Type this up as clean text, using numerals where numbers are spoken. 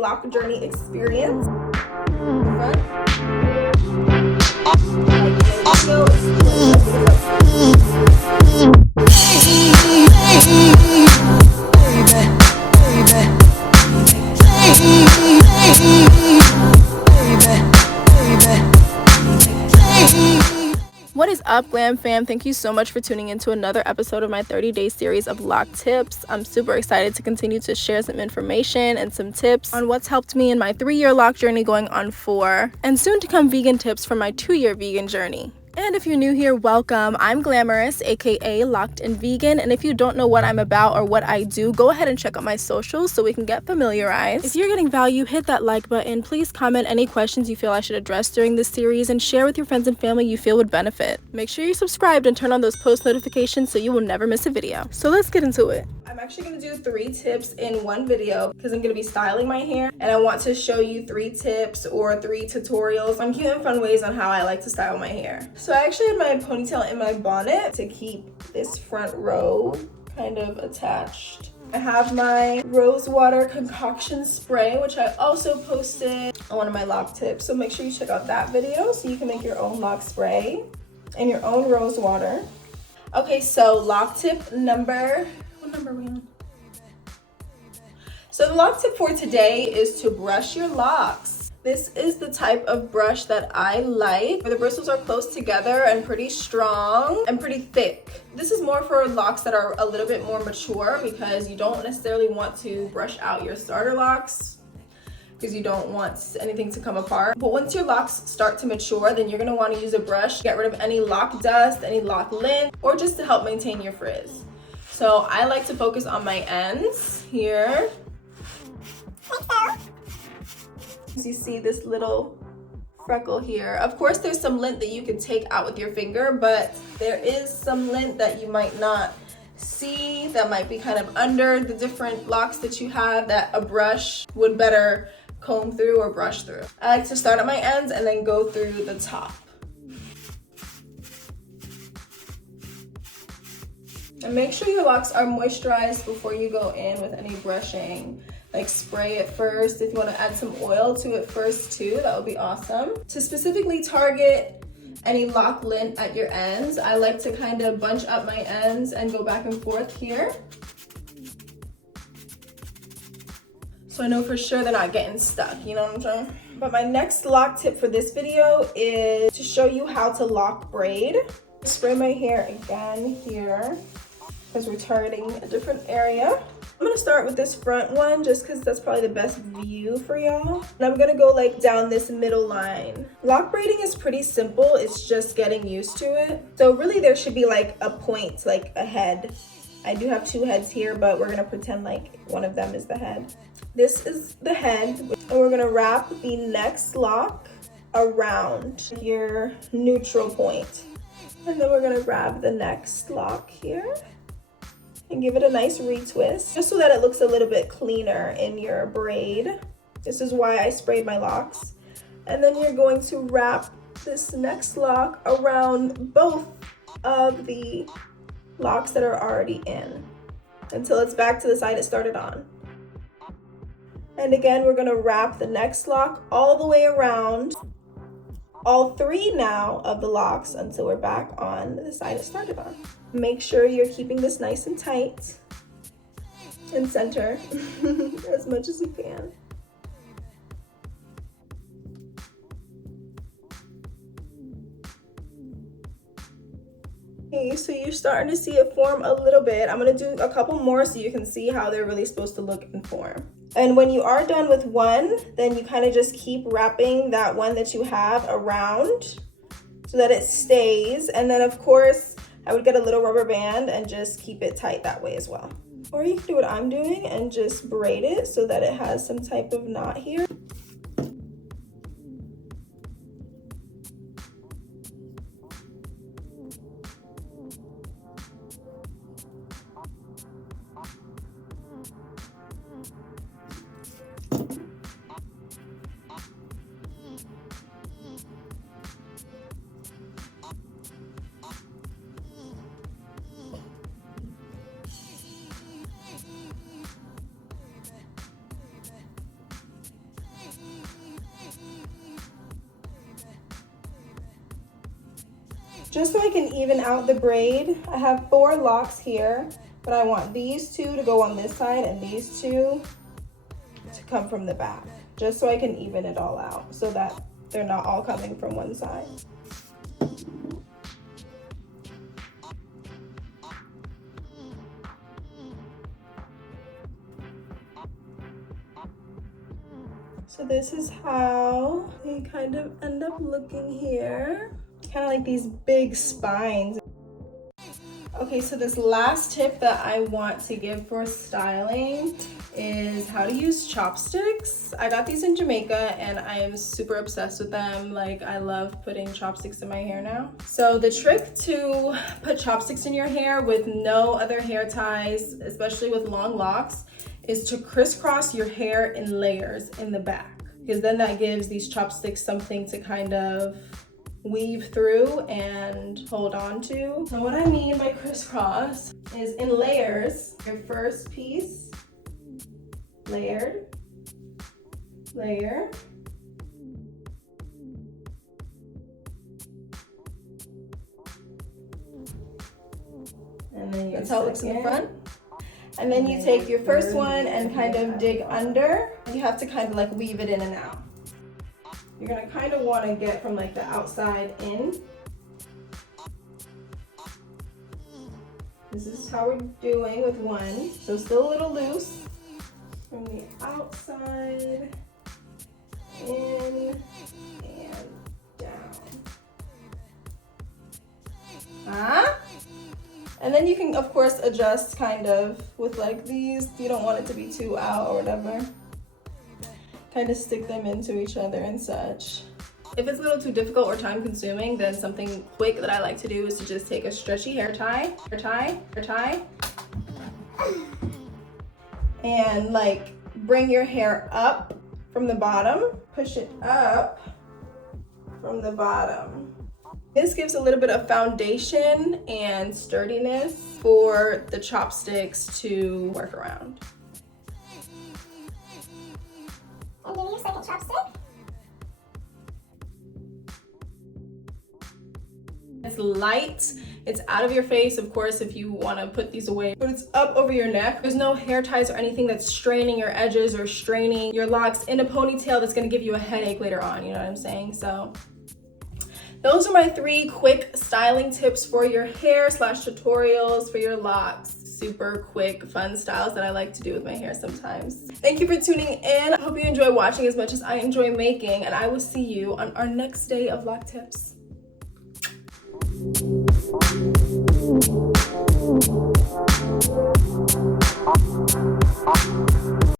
lock journey experience. What is up, Glam fam? Thank you so much for tuning into another episode of my 30-day series of Loc Tips. I'm super excited to continue to share some information and some tips on what's helped me in my 3-year lock journey going on 4, and soon to come vegan tips for my 2-year vegan journey. And if you're new here, welcome. I'm Glamorous, aka Locked and Vegan, and if you don't know what I'm about or what I do, go ahead and check out my socials so we can get familiarized. If you're getting value, hit that like button. Please comment any questions you feel I should address during this series and share with your friends and family you feel would benefit. Make sure you're subscribed and turn on those post notifications so you will never miss a video. So let's get into it. I'm actually going to do 3 tips in one video because I'm going to be styling my hair, and I want to show you 3 tips or 3 tutorials on cute and fun ways on how I like to style my hair. So I actually had my ponytail in my bonnet to keep this front row kind of attached. I have my rose water concoction spray, which I also posted on one of my lock tips, so make sure you check out that video so you can make your own lock spray and your own rose water. Okay, so lock tip number, what number are we on? So the lock tip for today is to brush your locks. This is the type of brush that I like, where the bristles are close together and pretty strong and pretty thick. This is more for locks that are a little bit more mature because you don't necessarily want to brush out your starter locks because you don't want anything to come apart. But once your locks start to mature, then you're gonna wanna use a brush to get rid of any lock dust, any lock lint, or just to help maintain your frizz. So I like to focus on my ends here. As you see this little freckle here. Of course, there's some lint that you can take out with your finger, but there is some lint that you might not see that might be kind of under the different locks that you have that a brush would better comb through or brush through. I like to start at my ends and then go through the top. And make sure your locks are moisturized before you go in with any brushing. Like spray it first. If you want to add some oil to it first too, that would be awesome. To specifically target any lock lint at your ends, I like to kind of bunch up my ends and go back and forth here. So I know for sure they're not getting stuck, you know what I'm saying? But my next lock tip for this video is to show you how to lock braid. Spray my hair again here because we're targeting a different area. I'm gonna start with this front one just because that's probably the best view for y'all. And I'm gonna go like down this middle line. Lock braiding is pretty simple. It's just getting used to it. So really there should be like a point, like a head. I do have 2 heads here, but we're gonna pretend like one of them is the head. This is the head, and we're gonna wrap the next lock around your neutral point. And then we're gonna grab the next lock here and give it a nice retwist, just so that it looks a little bit cleaner in your braid. This is why I sprayed my locks. And then you're going to wrap this next lock around both of the locks that are already in until it's back to the side it started on. And again, we're gonna wrap the next lock all the way around all 3 now of the locks until we're back on the side it started on. Make sure you're keeping this nice and tight and center as much as you can. Okay, so you're starting to see it form a little bit. I'm gonna do a couple more so you can see how they're really supposed to look and form. And when you are done with one, then you kind of just keep wrapping that one that you have around so that it stays. And then of course, I would get a little rubber band and just keep it tight that way as well. Or you can do what I'm doing and just braid it so that it has some type of knot here. just so I can even out the braid. I have 4 locks here, but I want these 2 to go on this side and these 2 to come from the back, just so I can even it all out so that they're not all coming from one side. So this is how they kind of end up looking here. Kind of like these big spines. Okay, so this last tip that I want to give for styling is how to use chopsticks. I got these in Jamaica and I am super obsessed with them. Like, I love putting chopsticks in my hair now. So the trick to put chopsticks in your hair with no other hair ties, especially with long locks, is to crisscross your hair in layers in the back, because then that gives these chopsticks something to kind of weave through and hold on to. So what I mean by crisscross is in layers. Your first piece, layered, layer, and then that's how it looks in the front. And then you take your first one and kind of dig under. You have to kind of like weave it in and out. You're gonna kind of want to get from like the outside in. This is how we're doing with one. So still a little loose. From the outside, in, and down. And then you can, of course, adjust kind of with like these. You don't want it to be too out or whatever. Kind of stick them into each other and such. If it's a little too difficult or time consuming, then something quick that I like to do is to just take a stretchy hair tie, and like bring your hair up from the bottom, push it up from the bottom. This gives a little bit of foundation and sturdiness for the chopsticks to work around. And then your second chopstick. It's light, it's out of your face, of course, if you want to put these away, but it's up over your neck. There's no hair ties or anything that's straining your edges or straining your locks in a ponytail that's going to give you a headache later on, you know what I'm saying? So those are my 3 quick styling tips for your hair / tutorials for your locks. Super quick, fun styles that I like to do with my hair sometimes. Thank you for tuning in. I hope you enjoy watching as much as I enjoy making, and I will see you on our next day of Loc Tips.